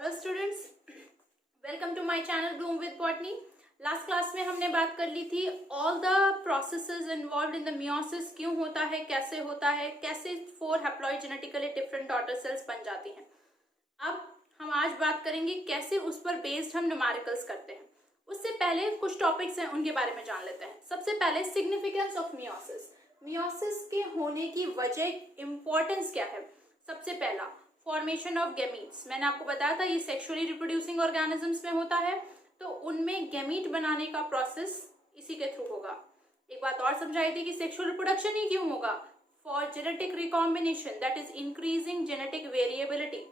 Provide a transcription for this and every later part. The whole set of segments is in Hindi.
Hello students, welcome to my channel bloom with botany. Last class में हमने बात कर ली थी all the processes involved in the meiosis, क्यों होता है, कैसे 4 haploid genetically different daughter cells बन जाती हैं। अब हम आज बात करेंगे कैसे उस पर बेस्ड हम न्यूमेरिकल्स करते हैं। उससे पहले कुछ टॉपिक्स हैं, उनके बारे में जान लेते हैं। सबसे पहले सिग्निफिकेंस ऑफ मियोसिस। मियोसिस के होने की वजह, इंपॉर्टेंस क्या है। सबसे पहला, फॉर्मेशन ऑफ गैमीट्स। मैंने आपको बताया था ये सेक्सुअली रिप्रोड्यूसिंग ऑर्गेनिजम्स में होता है, तो उनमें गैमीट बनाने का प्रोसेस इसी के थ्रू होगा। एक बात और समझाई थी कि सेक्सुअल रिप्रोडक्शन ही क्यों होगा, for genetic recombination, that is increasing genetic variability.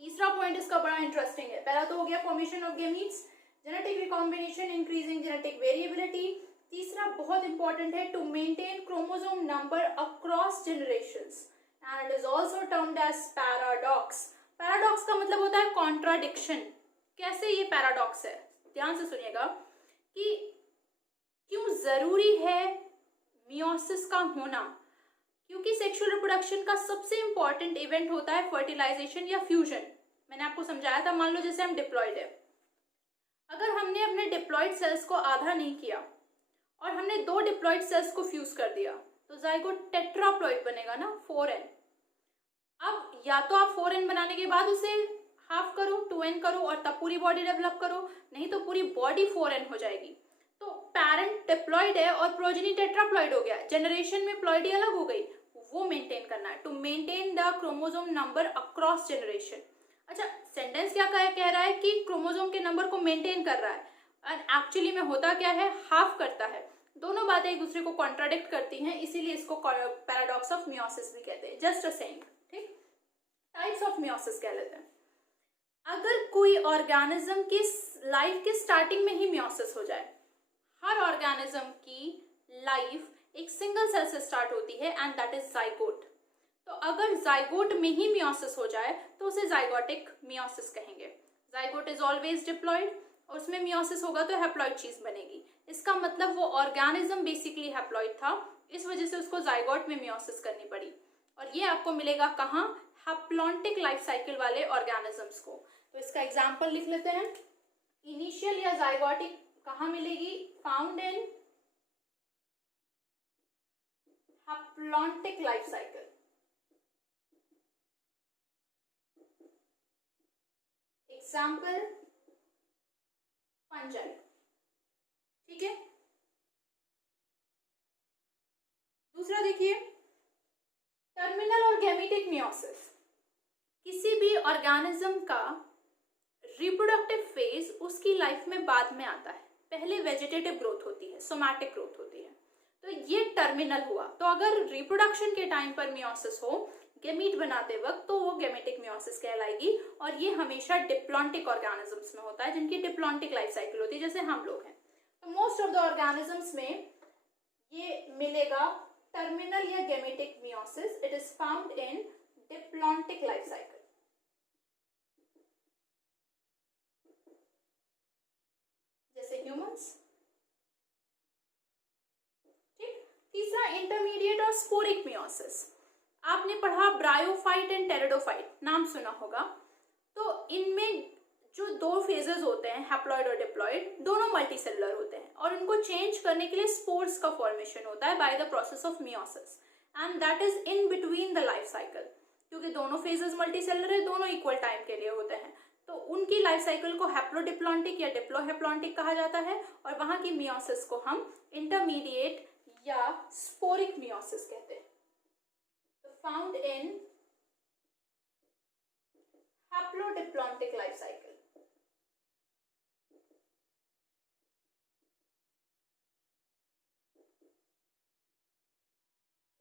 तीसरा पॉइंट इसका बड़ा इंटरेस्टिंग है। पहला तो हो गया formation of gametes, genetic recombination, increasing genetic variability. तीसरा बहुत इंपॉर्टेंट है, to maintain chromosome number across generations, and it is also termed as paradox. Paradox का मतलब होता है कॉन्ट्राडिक्शन। कैसे ये पैराडॉक्स है, ध्यान से सुनिएगा कि क्यों जरूरी है मियोसिस का होना। क्योंकि सेक्सुअल रिप्रोडक्शन का सबसे इंपॉर्टेंट इवेंट होता है फर्टिलाइजेशन या फ्यूजन। मैंने आपको समझाया था, मान लो जैसे हम डिप्लॉयड है, अगर हमने अपने डिप्लॉयड सेल्स को आधा नहीं किया और हमने 2 डिप्लॉयड सेल्स को फ्यूज कर दिया तो जाइगोट टेट्राप्लॉइड बनेगा ना, 4n। अब या तो आप 4n बनाने के बाद उसे हाफ करो, 2n करो और तब पूरी बॉडी डेवलप करो, नहीं तो पूरी बॉडी 4n हो जाएगी। तो पेरेंट डिप्लॉयड है और प्रोजेनी टेट्राप्लॉइड हो गया, जनरेशन में प्लॉइडी अलग हो गई, वो मेंटेन करना है, to maintain the chromosome number across generation. अच्छा, सेंटेंस क्या कह रहा है कि क्रोमोसोम के नंबर को मेंटेन कर रहा है, और एक्चुअली में होता क्या है, हाफ करता है। दोनों बातें एक दूसरे को कॉन्ट्राडिक्ट करती हैं, इसीलिए इसको पैराडॉक्स ऑफ मियोसिस भी कहते हैं। जस्ट अ सेइंग, ठीक। टाइप्स ऑफ मियोसिस कह लेते हैं। अगर कोई ऑर्गेनिज्म की लाइफ के स्टार्टिंग में ही मियोसिस हो जाए, हर ऑर्गेनिज्म की लाइफ एक सिंगल सेल से स्टार्ट होती है एंड दैट इज जाइगोट। तो अगर जाइगोट में ही मियोसिस हो जाए तो उसे जाइगोटिक मियोसिस कहेंगे। जाइगोट इज ऑलवेज डिप्लॉयड और उसमें मियोसिस होगा तो हैप्लॉइड चीज बनेगी। इसका मतलब वो ऑर्गेनिज्म बेसिकली हैप्लॉइड था, इस वजह से उसको जाइगोट में मियोसिस करनी पड़ी। और ये आपको मिलेगा कहाँ, हैप्लॉन्टिक लाइफ साइकिल वाले ऑर्गेनिजम्स को। तो इसका एग्जांपल लिख लेते हैं। इनिशियल या जाइगोटिक कहाँ मिलेगी, found in haplontic life cycle. Example fungi, ठीक है। दूसरा देखिए, टर्मिनल और गैमेटिक मियोसिस। किसी भी ऑर्गेनिज्म का रिप्रोडक्टिव फेज उसकी लाइफ में बाद में आता है। पहले वेजिटेटिव ग्रोथ होती है, सोमैटिक ग्रोथ होती है, तो ये टर्मिनल हुआ। तो अगर रिप्रोडक्शन के टाइम पर मियोसिस हो, गैमीट बनाते वक्त, तो वो गैमेटिक मियोसिस कहलाएगी। और ये हमेशा डिप्लॉन्टिक ऑर्गेनिजम्स में होता है, जिनकी डिप्लॉन्टिक लाइफ साइकिल होती है, जैसे हम लोग हैं। तो मोस्ट ऑफ द ऑर्गेनिजम्स में ये मिलेगा टर्मिनल या gametic meiosis. It is found in diplontic life cycle. जैसे ह्यूमंस, ठीक। तीसरा, इंटरमीडिएट और स्पोरिक मियोसिस। आपने पढ़ा ब्रायोफाइट एंड टेरिडोफाइट, नाम सुना होगा। तो इनमें जो 2 फेजेस होते हैं, हैप्लॉइड और डिप्लॉइड, दोनों मल्टीसेलुलर होते हैं और उनको चेंज करने के लिए स्पोर्स का फॉर्मेशन होता है by the process of meiosis, and that is in between the life cycle. क्योंकि दोनों फेजेस मल्टीसेलुलर है, दोनों इक्वल टाइम के लिए होते हैं, तो उनकी लाइफ साइकिल को हैप्लोडिप्लॉन्टिक या डिप्लोहैप्लॉन्टिक कहा जाता है। और वहां की मियोसिस को हम इंटरमीडिएट या स्पोरिक मियोसिस कहते हैं। Found in haplodiplontic life cycle.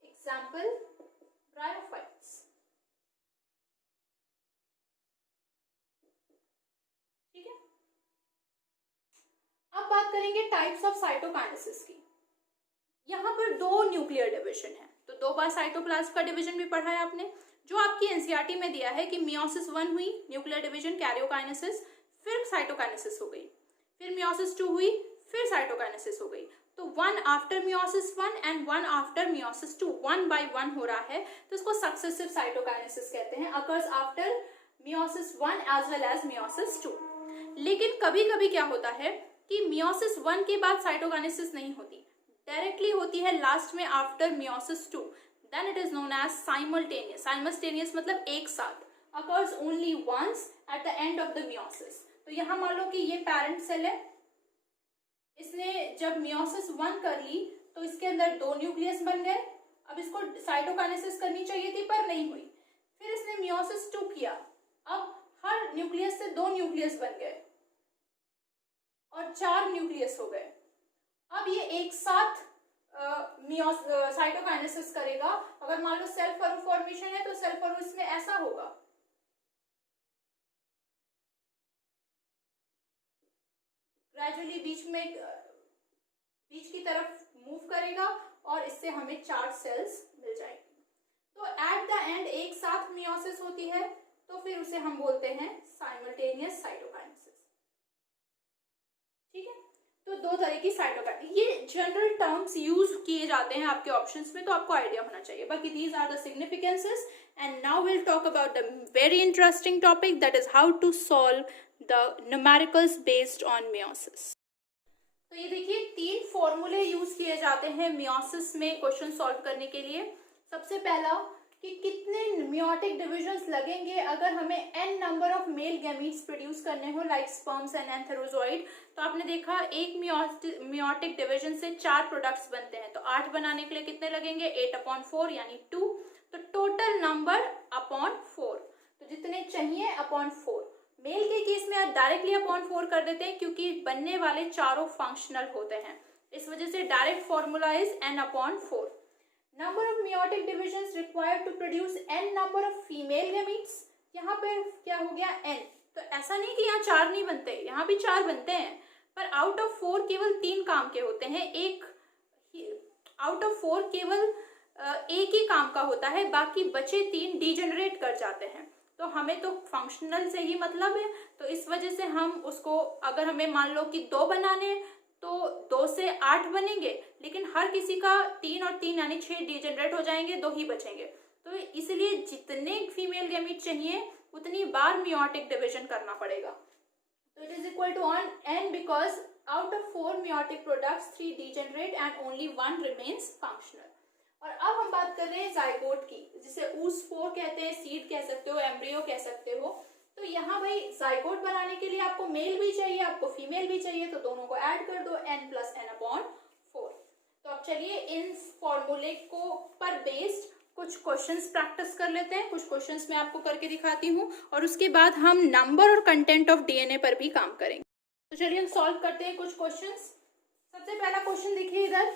Example bryophytes, ठीक है। अब बात करेंगे टाइप्स ऑफ साइटोकाइनेसिस की। यहाँ पर 2 न्यूक्लियर डिवीजन है, तो 2 बार साइटोप्लाज्म का डिवीजन भी पढ़ा है आपने, जो आपकी एनसीईआरटी में दिया है कि मियोसिस 1 हुई, न्यूक्लियर डिवीजन कैरियोकाइनेसिस, फिर साइटोकाइनेसिस हो गई, फिर मियोसिस 2 हुई, फिर साइटोकाइनेसिस हो गई। तो 1 after meiosis 1 and 1 after meiosis 2, 1 by 1 हो रहा है, तो इसको सक्सेसिव साइटोकाइनेसिस कहते हैं। Occurs after meiosis 1 as well as meiosis 2। लेकिन कभी कभी क्या होता है कि मियोसिस 1 के बाद साइटोकाइनेसिस नहीं होती, डायरेक्टली होती है लास्ट में after meiosis 2, then it is known as simultaneous. Simultaneous मतलब एक साथ, occurs only once at the end of the meiosis. तो यहाँ मान लो कि ये पेरेंट सेल है, इसने जब मियोसिस 1 कर ली तो इसके अंदर 2 न्यूक्लियस बन गए। अब इसको साइटोकाइनेसिस करनी चाहिए थी पर नहीं हुई, फिर इसने मियोसिस 2 किया, अब हर न्यूक्लियस से 2 न्यूक्लियस बन गए और 4 न्यूक्लियस हो गए। अब ये एक साथ साइटोकाइनेसिस करेगा। अगर मान लो सेल फॉर्मेशन है तो सेल फॉर्मेशन में ऐसा होगा, ग्रेजुअली बीच की तरफ मूव करेगा और इससे हमें 4 सेल्स मिल जाएंगी। तो एट द एंड एक साथ मियोसिस होती है, तो फिर उसे हम बोलते हैं साइमल्टेनियस साइटोकाइनेसिस। ठीक है, तो 2 तरह की साइटोकाइनेसिस, ये जनरल टर्म्स यूज किए जाते हैं आपके ऑप्शंस में, तो आपको आइडिया होना चाहिए। बाकी these are the significances and now will talk about the very interesting topic, that is how to solve the numericals based on meiosis. तो ये देखिए 3 फॉर्मूले यूज किए जाते हैं मियोसिस में क्वेश्चन सॉल्व करने के लिए। सबसे पहला कि कितने मियोटिक डिविजन्स लगेंगे अगर हमें n number of male gametes produce करने हो, लाइक स्पर्म्स एंड एंथेरोजोइड। तो आपने देखा एक मियोटिक डिवीजन से 4 प्रोडक्ट्स बनते हैं, तो 8 बनाने के लिए कितने लगेंगे, 8/4 यानी 2। तो टोटल नंबर अपॉन 4, तो जितने चाहिए अपॉन 4। मेल के केस में आप डायरेक्टली अपॉन 4 कर देते हैं क्योंकि बनने वाले चारों फंक्शनल होते हैं, इस वजह से direct formula is n/4। Number of meiotic divisions required to produce n number of female gametes. यहाँ पे क्या हो गया n, तो ऐसा नहीं कि यहाँ 4 नहीं बनते, यहाँ भी 4 बनते हैं, पर आउट ऑफ 4 केवल 3 काम के होते हैं, एक आउट ऑफ 4 केवल एक ही काम का होता है, बाकी बचे 3 डीजेनरेट कर जाते हैं। तो हमें तो फंक्शनल से ही मतलब है, तो इस वजह से हम उसको, अगर हमें मान लो कि 2 बनाने तो 2 से 8 बनेंगे, लेकिन हर किसी का 3 और 3 यानी 6 डीजेनरेट हो जाएंगे, 2 ही बचेंगे। तो इसलिए जितने फीमेल गैमीट चाहिए उतनी बार मियोटिक डिवीजन करना पड़ेगा। तो it is equal to n because out of 4 meiotic products 3 degenerate and only 1 remains functional. और अब हम बात कर रहे हैं जाइगोट की, जिसे ऊस्पोर कहते हैं, सीड कह सकते हो, एम्ब्रियो कह सकते हो। तो यहाँ भाई जाइगोट बनाने के लिए आपको मेल भी चाहिए, आपको फीमेल भी चाहिए, तो दोनों को ऐड कर दो, n + n/4। तो अब चलिए इन फॉर्मूले को पर बेस्ड कुछ क्वेश्चंस प्रैक्टिस कर लेते हैं। कुछ क्वेश्चंस मैं आपको करके दिखाती हूँ और उसके बाद हम नंबर और कंटेंट ऑफ डीएनए पर भी काम करेंगे। तो चलिए हम सॉल्व करते हैं कुछ क्वेश्चंस। सबसे पहला क्वेश्चन देखिए इधर,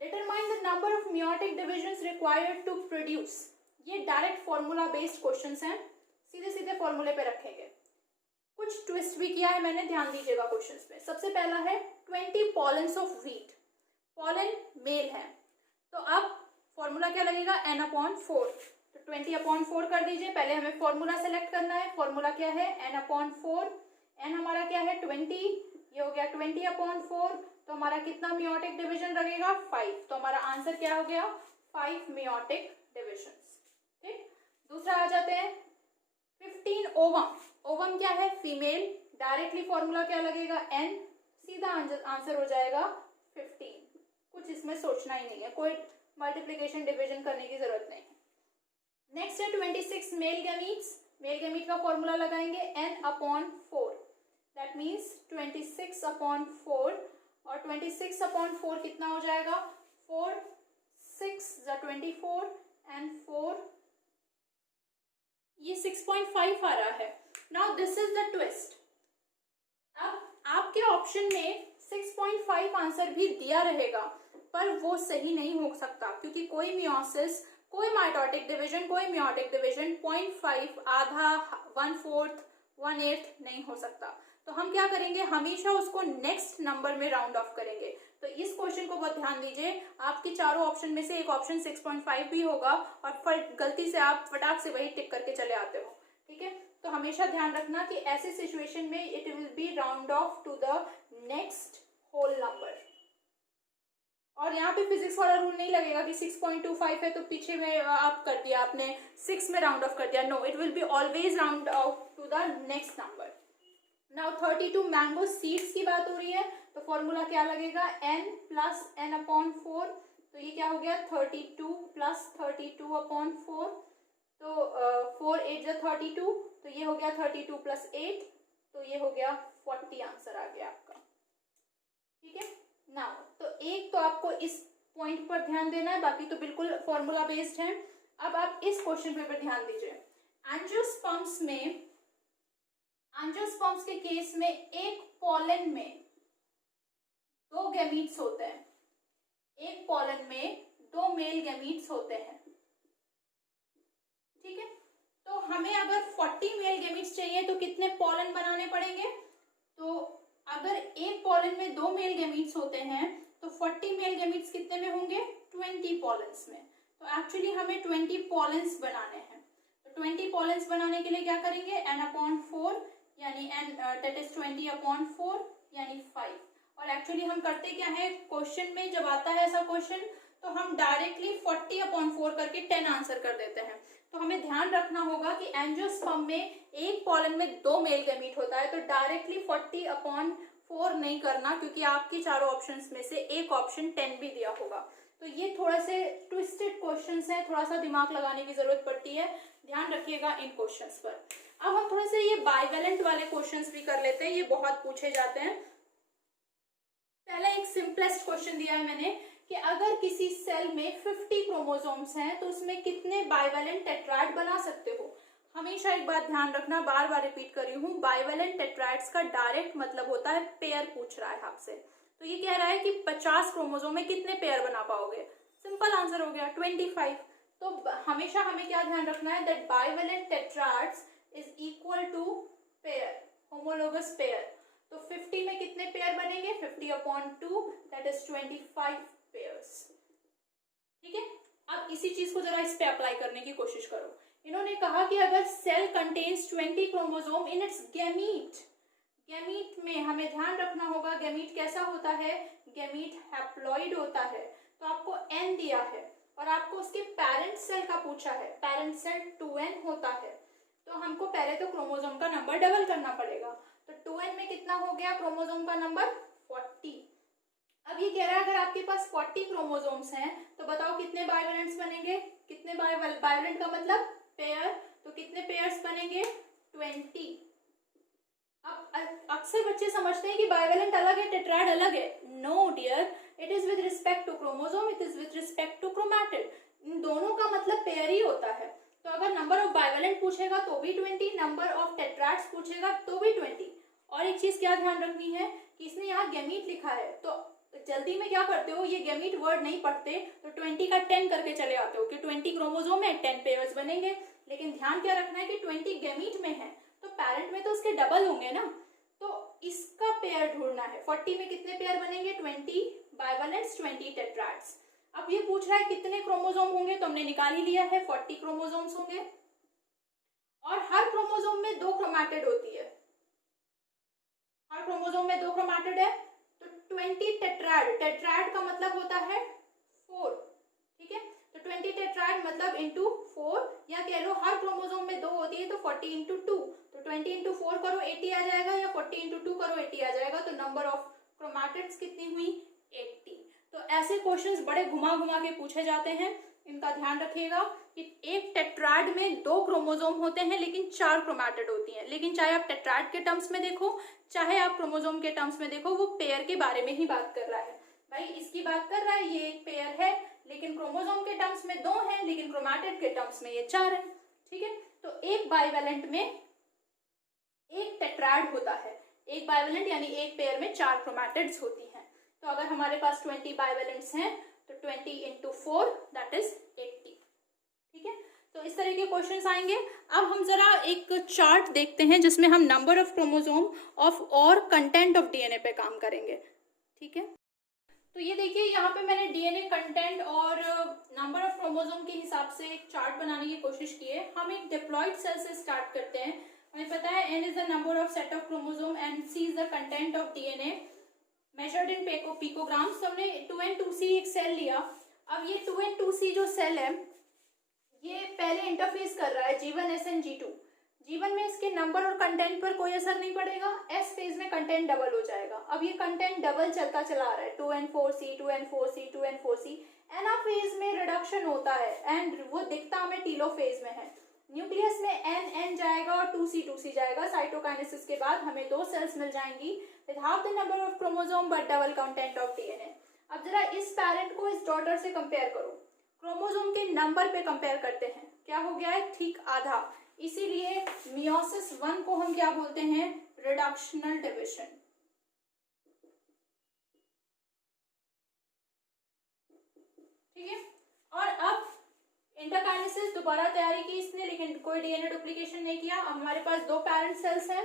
determine the number of meiotic divisions required to produce. ये डायरेक्ट फॉर्मूला बेस्ड क्वेश्चंस हैं, सीधे सीधे फॉर्मूले पे रखेंगे। कुछ ट्विस्ट भी किया है मैंने, ध्यान दीजिएगा क्वेश्चंस पे। सबसे पहला है 20 pollens of wheat, pollen male है, तो अब फॉर्मूला क्या लगेगा, n/4। तो 20/4 कर दीजिए। पहले हमें फॉर्मूला सेलेक्ट करना है, फॉर्मूला क्या है, n/4। n हमारा क्या है 20, ये हो गया 20/4। तो हमारा कितना मियोटिक डिवीजन लगेगा, 5। तो हमारा आंसर क्या हो गया, 5 मियोटिक डिविजन्स। ठीक, दूसरा आ जाते हैं 15 ओवम। ओवम क्या है, फीमेल, डायरेक्टली फॉर्मूला क्या लगेगा, n, सीधा आंसर हो जाएगा 15। कुछ इसमें सोचना ही नहीं है, कोई मल्टीप्लिकेशन डिवीजन करने की जरूरत नहीं है। नेक्स्ट है 26 मेल गैमीट्स। मेल गैमीट का फॉर्मूला लगाएंगे n/4, दैट मीन्स 26/4। और 26/4 कितना हो जाएगा, 4 6 24 एंड 4, ये 6.5 आ रहा है। Now this is the twist, अब आपके ऑप्शन में 6.5 आंसर भी दिया रहेगा, पर वो सही नहीं हो सकता क्योंकि कोई मियोसिस, कोई माइटोटिक डिवीजन, कोई मियोटिक डिवीजन 0.5, आधा, 1/4, 1/8 नहीं हो सकता। तो हम क्या करेंगे, हमेशा उसको नेक्स्ट नंबर में राउंड ऑफ करेंगे। तो इस क्वेश्चन को बहुत ध्यान दीजिए, आपके चारों ऑप्शन में से एक ऑप्शन 6.5 भी होगा और गलती से आप फटाक से वही टिक करके चले आते हो। ठीक है, तो हमेशा ध्यान रखना कि ऐसे सिचुएशन में it will be round off to the next whole number. और यहाँ पे फिजिक्स वाला रूल नहीं लगेगा कि 6.25 है तो पीछे में आप कर दिया आपने 6 में राउंड ऑफ कर दिया. No, it will be always round off to the next number. Now 32 mango seeds की बात हो रही है तो फॉर्मूला क्या लगेगा, n प्लस n/4. तो ये क्या हो गया 32 प्लस 32/4. तो 4 8 जा 32. तो ये हो गया 32 प्लस 8. तो ये हो गया 40 आंसर आ गया आपका. ठीक है. नाउ तो एक तो आपको इस पॉइंट पर ध्यान देना है, बाकी तो बिल्कुल फॉर्मूला बेस्ड है. अब आप इस क्वेश्चन पेपर ध्यान दीजिए. एंजियोस्पर्म्स के केस में एक पॉलन में 2 गैमीट्स होते हैं. एक पॉलन में 2 मेल गैमीट्स होते हैं. ठीक है. तो हमें अगर 40 मेल गैमीट्स चाहिए तो कितने पॉलन बनाने पड़ेंगे. तो अगर एक पॉलन में 2 मेल गैमीट्स होते हैं तो 40 मेल गैमीट्स कितने में होंगे, 20 पॉलन्स में. तो एक्चुअली हमें 20 पॉलन्स बनाने हैं. तो 20 पॉलन्स बनाने के लिए क्या करेंगे, n/4 यानी n दैट इज 20/4 यानी 5. और एक्चुअली हम करते क्या है, क्वेश्चन में जब आता है ऐसा क्वेश्चन तो हम डायरेक्टली 40/4 करके 10 आंसर कर देते हैं. तो हमें ध्यान रखना होगा कि एंजियोस्पर्म में एक पॉलन में 2 मेल गैमीट होता है तो डायरेक्टली 40/4 नहीं करना, क्योंकि आपके चारों ऑप्शंस में से एक ऑप्शन 10 भी दिया होगा. तो ये थोड़ा से ट्विस्टेड क्वेश्चंस हैं, थोड़ा सा दिमाग लगाने की जरूरत पड़ती है. ध्यान रखिएगा इन क्वेश्चंस पर. अब हम थोड़े से ये बाइवेलेंट वाले क्वेश्चंस भी कर लेते हैं, ये बहुत पूछे जाते हैं. पहला एक सिंपलेस्ट क्वेश्चन दिया है मैंने कि अगर किसी सेल में 50 क्रोमोसोम्स हैं तो उसमें कितने बाइवेलेंट टेट्राइड बना सकते हो. हमेशा एक बात ध्यान रखना, बार बार रिपीट कर रही हूँ, बाइवेलेंट टेट्राइड्स का डायरेक्ट मतलब होता है पेयर. पूछ रहा है आपसे तो ये कह रहा है कि 50 क्रोमोसोम में कितने पेयर बना पाओगे. सिंपल आंसर हो गया 25. तो हमेशा हमें क्या ध्यान रखना है, that bivalent tetrads is equal to pair, homologous pair. तो 50 में कितने पेयर बनेंगे, 50/2 दैट इज 25 पेयर्स. ठीक है. अब इसी चीज को जरा इस पे अप्लाई करने की कोशिश करो. इन्होंने कहा कि अगर cell contains 20 chromosome in its gamete, gamete में हमें ध्यान रखना होगा गैमीट कैसा होता है, गैमीट हैप्लॉइड होता है. तो आपको n दिया है और आपको उसके पेरेंट सेल का पूछा है, पेरेंट सेल 2n होता है. तो हमको पहले तो क्रोमोसोम का नंबर डबल करना पड़ेगा. तो 2n में कितना हो गया क्रोमोसोम का नंबर, 40. अब ये कह रहा है अगर आपके पास 40 क्रोमोसोम्स हैं तो बताओ कितने बाइवेलेंट्स बनेंगे. कितने बाइवेलेंट का मतलब पेयर, तो कितने पेयर्स बनेंगे, 20. अब अक्सर बच्चे समझते हैं कि बाइवेलेंट अलग है, टेट्राइड अलग है. No dear, it is with respect to chromosome, it is with respect to chromatid. इन दोनों का मतलब पेयर ही होता है. तो अगर नंबर ऑफ बाइवेलेंट पूछेगा तो भी 20, नंबर ऑफ टेट्राइड्स पूछेगा तो भी 20. और एक चीज क्या ध्यान रखनी है कि इसने यहाँ गैमीट लिखा है तो जल्दी में क्या करते हो, ये गैमीट वर्ड नहीं पढ़ते तो 20 का 10 करके चले आते हो कि 20 क्रोमोसोम में 10 पेयर्स बनेंगे. लेकिन ध्यान क्या रखना है कि 20 गैमीट में है तो पेरेंट में तो उसके डबल होंगे ना. तो इसका पेयर ढूंढना है. 40 में कितने पेयर बनेंगे, 20 बाइवेलेंट्स, 20 टेट्राइड्स. अब ये पूछ रहा है कितने क्रोमोसोम होंगे, तो हमने निकाल ही लिया है 40 क्रोमोसोम्स होंगे. और हर क्रोमोसोम में 2 क्रोमैटिड होती है. हर क्रोमोसोम में 2 क्रोमैटिड है. तो 20 टेट्राइड, टेट्राइड का मतलब होता है 4. ठीक है. तो 20 टेट्राइड मतलब इंटू 4, या कह लो हर क्रोमोसोम में 2 होती है तो 40 इंटू 2. तो 20 इंटू 4 करो 80 आ जाएगा, या 40 इंटू 2 करो 80 आ जाएगा. तो नंबर ऑफ क्रोमैटिड्स कितनी हुई, 80. तो ऐसे क्वेश्चंस बड़े घुमा घुमा के पूछे जाते हैं. इनका ध्यान रखिएगा कि एक टेट्राइड में 2 क्रोमोसोम होते हैं लेकिन 4 क्रोमैटिड होती हैं. लेकिन चाहे आप टेट्राइड के टर्म्स में देखो चाहे आप क्रोमोसोम के टर्म्स में देखो, वो पेयर के बारे में ही बात कर रहा है. भाई इसकी बात कर रहा है, ये एक पेयर है लेकिन क्रोमोसोम के टर्म्स में 2 हैं, लेकिन क्रोमैटिड के टर्म्स में ये 4 है. ठीक है. तो एक बाइवेलेंट में एक टेट्राइड होता है, एक बाइवेलेंट यानी एक पेयर में 4 क्रोमैटिड्स होती हैं. तो अगर हमारे पास 20 बाइवेलेंट्स हैं तो 20 इंटू 4 दैट इज 80. ठीक है. तो इस तरह के क्वेश्चंस आएंगे. अब हम जरा एक चार्ट देखते हैं जिसमें हम नंबर ऑफ क्रोमोसोम ऑफ और कंटेंट ऑफ डीएनए पे काम करेंगे. ठीक है. तो ये देखिए यहाँ पे मैंने डीएनए कंटेंट और नंबर ऑफ क्रोमोसोम के हिसाब से एक चार्ट बनाने की कोशिश की है. हम एक डिप्लॉयड सेल से स्टार्ट करते हैं. हमें पता है n is the number of set of chromosome and c is the content of DNA. Measured in picograms. तो हमने 2n2c एक सेल लिया। अब ये 2n2c जो सेल है ये पहले इंटरफेस कर रहा है G1 G2। G1 में इसके नंबर और कंटेंट पर कोई असर नहीं पड़ेगा। S फेज में कंटेंट डबल हो जाएगा। अब ये कंटेंट डबल चलता चला आ रहा है 2n4c 2n4c 2n4c। एना फेज में रिडक्शन होता है एंड वो दिखता हमें टीलो फेज में है। न्यूक्लियस में n जाएगा और 2c जाएगा। साइटोकाइनेसिस के बाद हमें 2 सेल्स मिल जाएंगी with half the number of chromosome but double content of DNA. अब जरा इस पैरेंट को इस डॉटर से कंपेयर करो। क्रोमोसोम के नंबर पे कंपेयर करते हैं, क्या हो गया है, ठीक आधा। इसीलिए मियोसिस 1 को हम क्या बोलते हैं, रिडक्शनल डिविजन। ठीक है। और अब इंटरकाइनेसिस दोबारा तैयारी की इसने, लेकिन कोई डीएनए डुप्लीकेशन नहीं किया। अब हमारे पास 2 पैरेंट सेल्स हैं,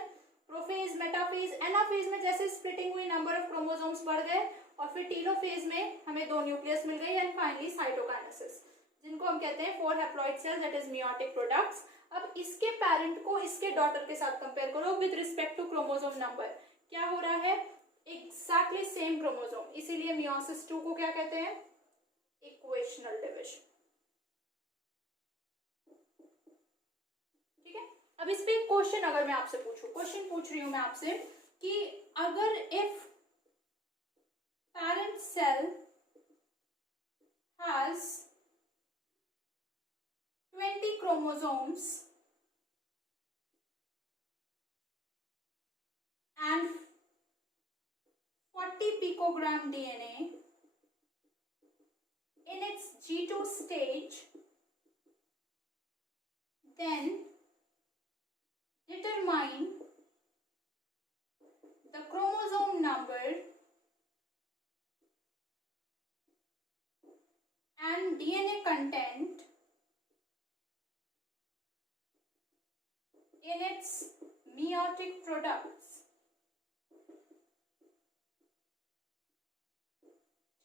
प्रोफेज मेटाफेज। एनाफेज में जैसे स्प्लिटिंग हुई नंबर ऑफ क्रोमोसोम्स बढ़ गए और फिर टीलोफेज में हमें 2 न्यूक्लियस मिल गई एंड फाइनली साइटोकाइनेसिस, जिनको हम कहते हैं 4 haploid cell that is meiotic products. अब इसके पैरेंट को इसके डॉटर के साथ कंपेयर करो with respect to chromosome number. क्या हो रहा है, एग्जैक्टली सेम क्रोमोसोम। इसीलिए मियोसिस 2 को क्या कहते हैं, इक्वेशनल डिविजन। ठीक है। अब इस पे एक क्वेश्चन अगर मैं आपसे पूछूं, क्वेश्चन पूछ रही हूं मैं आपसे कि अगर if parent cell has 20 chromosomes and 40 picogram DNA in its G2 stage, then determine the chromosome number and DNA content in its meiotic products।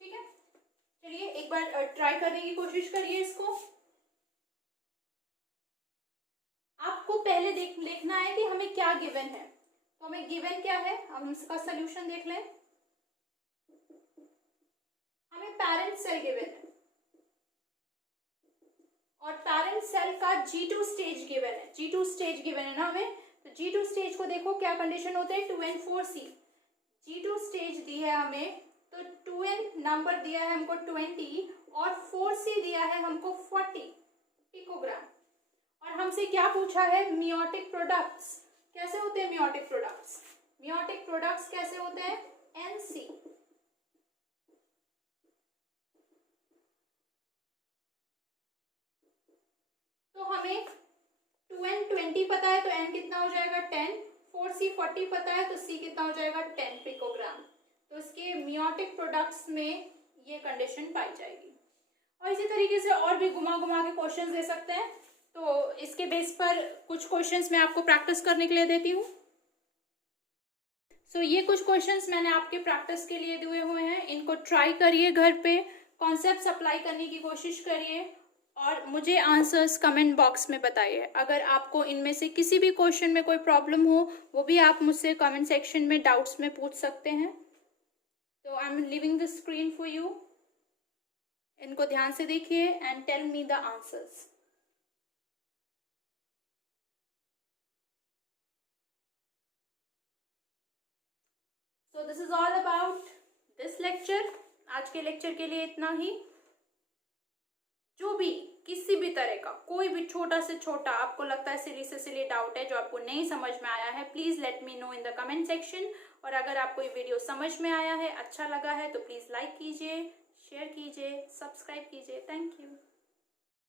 ठीक है, चलिए एक बार ट्राई करने की कोशिश करिए इसको। आपको पहले देखना है कि हमें क्या गिवन है। तो हमें गिवन क्या है, हम इसका सॉल्यूशन देख लें। हमें पैरेंट सेल गिवन है और पैरेंट सेल का G2 स्टेज गिवन है। G2 स्टेज गिवन है ना हमें, तो G2 स्टेज को देखो क्या कंडीशन होते हैं, 2n4c। G2 स्टेज दी है हमें, तो 2n नंबर दिया है हमको 20 और 4c दिया है हमको 40 पिकोग्राम। और हमसे क्या पूछा है, मियोटिक प्रोडक्ट्स। कैसे होते हैं मियोटिक प्रोडक्ट्स, मियोटिक प्रोडक्ट्स कैसे होते हैं, NC। तो हमें 2n 20 पता है तो n कितना हो जाएगा 10, 4c 40 पता है तो c कितना हो जाएगा 10 पिकोग्राम। तो इसके मियोटिक प्रोडक्ट्स में ये कंडीशन पाई जाएगी। और इसी तरीके से और भी घुमा घुमा के क्वेश्चंस दे सकते हैं। तो इसके बेस पर कुछ क्वेश्चंस मैं आपको प्रैक्टिस करने के लिए देती हूँ। सो ये कुछ क्वेश्चंस मैंने आपके प्रैक्टिस के लिए दिए हुए हैं, इनको ट्राई करिए घर पे, कॉन्सेप्ट्स अप्लाई करने की कोशिश करिए और मुझे आंसर्स कमेंट बॉक्स में बताइए। अगर आपको इनमें से किसी भी क्वेश्चन में कोई प्रॉब्लम हो वो भी आप मुझसे कमेंट सेक्शन में डाउट्स में पूछ सकते हैं। तो I am leaving the screen for you. इनको ध्यान से देखिए and tell me the answers. So this is all about this lecture. आज के लेक्चर के लिए इतना ही। जो भी किसी भी तरह का कोई भी छोटा से छोटा आपको लगता है सिली से सिली डाउट है जो आपको नहीं समझ में आया है, please let me know in the comment section. और अगर आपको ये वीडियो समझ में आया है, अच्छा लगा है, तो प्लीज लाइक कीजिए, शेयर कीजिए, सब्सक्राइब कीजिए। Thank you.